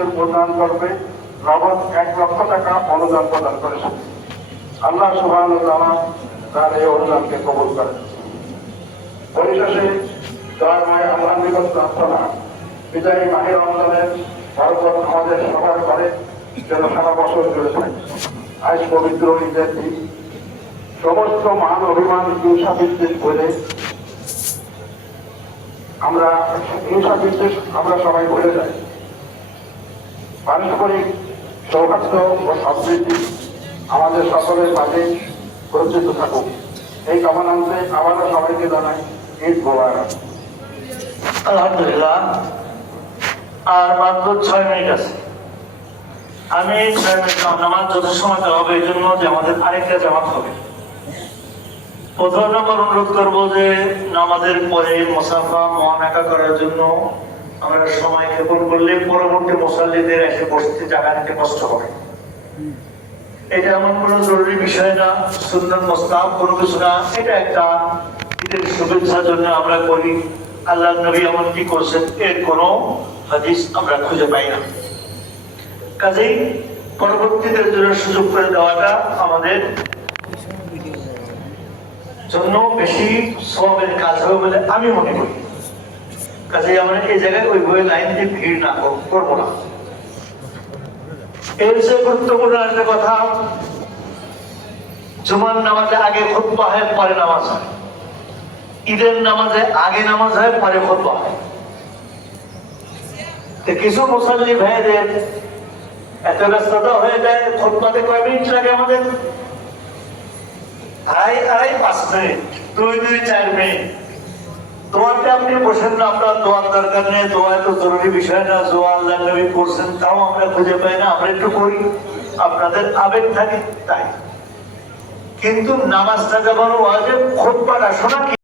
মসজিদের উন্নয়ন করবে নগদ 1 লক্ষ টাকা অনুদান প্রদান করেছেন। আল্লাহ সুবহানাহু ওয়া তাআলা তার এই অনুদানকে কবুল করেন। পরিশেষে দয়াময় আল্লাহর নিকট প্রার্থনা, বিদায়ী মাহে রমজানের বরকত আমাদের সবার করে যেন সারা বছর জুড়ে থাকে। আজ পবিত্র ঈদের দিন সমস্ত মান অভিমান হিংসা বিদ্বেষ বলে আমরা সবাই ভুলে যাই। পারস্পরিক সৌহার্দ্য ও সমৃদ্ধি আমাদের সকলের মাঝে প্রচিত থাকুক, এই কামনান্তে আবারও সবাইকে জানাই ঈদ মোবারক। আলহামদুলিল্লাহ। আর মাত্র 6 মিনিট আছে। আমি 6 মিনিট নামাজ যথাসময় দেওয়া হবে, এই জন্য যে আমাদের আরেকটা জামাত হবে। প্রথম নম্বর অনুরোধ করবো যে নামাজের পরে মুসাফা মুআনাকা করার জন্য আমরা সময় ক্ষেপণ করলে পরবর্তী মুসাল্লিদের এসে বসতে জায়গা নিতে কষ্ট হবে। এটা এমন কোনো জরুরি বিষয় না, সুন্নাত মুস্তাহাব কোনো কিছু না। এটা একটা ঈদের শুভেচ্ছার জন্য আমরা করি। আল্লাহর নবী এমন কি করছেন এর কোনো হাদিস আমরা খুঁজে পাই না। কাজেই পরবর্তীদের জন্য সুযোগ করে দেওয়াটা আমাদের জন্য বেশি সওয়াবের কাজ হবে বলে আমি মনে করি। কাজেই আমরা এই জায়গায় ওইভাবে লাইন দিয়ে ভিড় না করবো না। এর চেয়ে গুরুত্বপূর্ণ একটা কথা, জুমার নামাজে আগে খুতবা হয়, পরে নামাজ হয়। ঈদের নামাজে আগে নামাজ হয়, পরে খুতবা হয়। কিছু মুসল্লি ভাইদের এত ব্যস্ততা হয়ে যায়, খুতবাতে কয় মিনিট লাগে আমাদের? 2.5 মিনিট, 2-4 মিনিট। দোয়াতে আপনি বসেন না, আপনার দোয়ার দরকার নেই, দোয়া তো জরুরি বিষয় না। দোয়া আল্লাহ নবী করছেন, তাও আমরা খুঁজে পাই না। আমরা একটু করি, আপনাদের আবেগ থাকে তাই। কিন্তু নামাজটা যেমন ওয়াজিব, খুতবাটা শোনা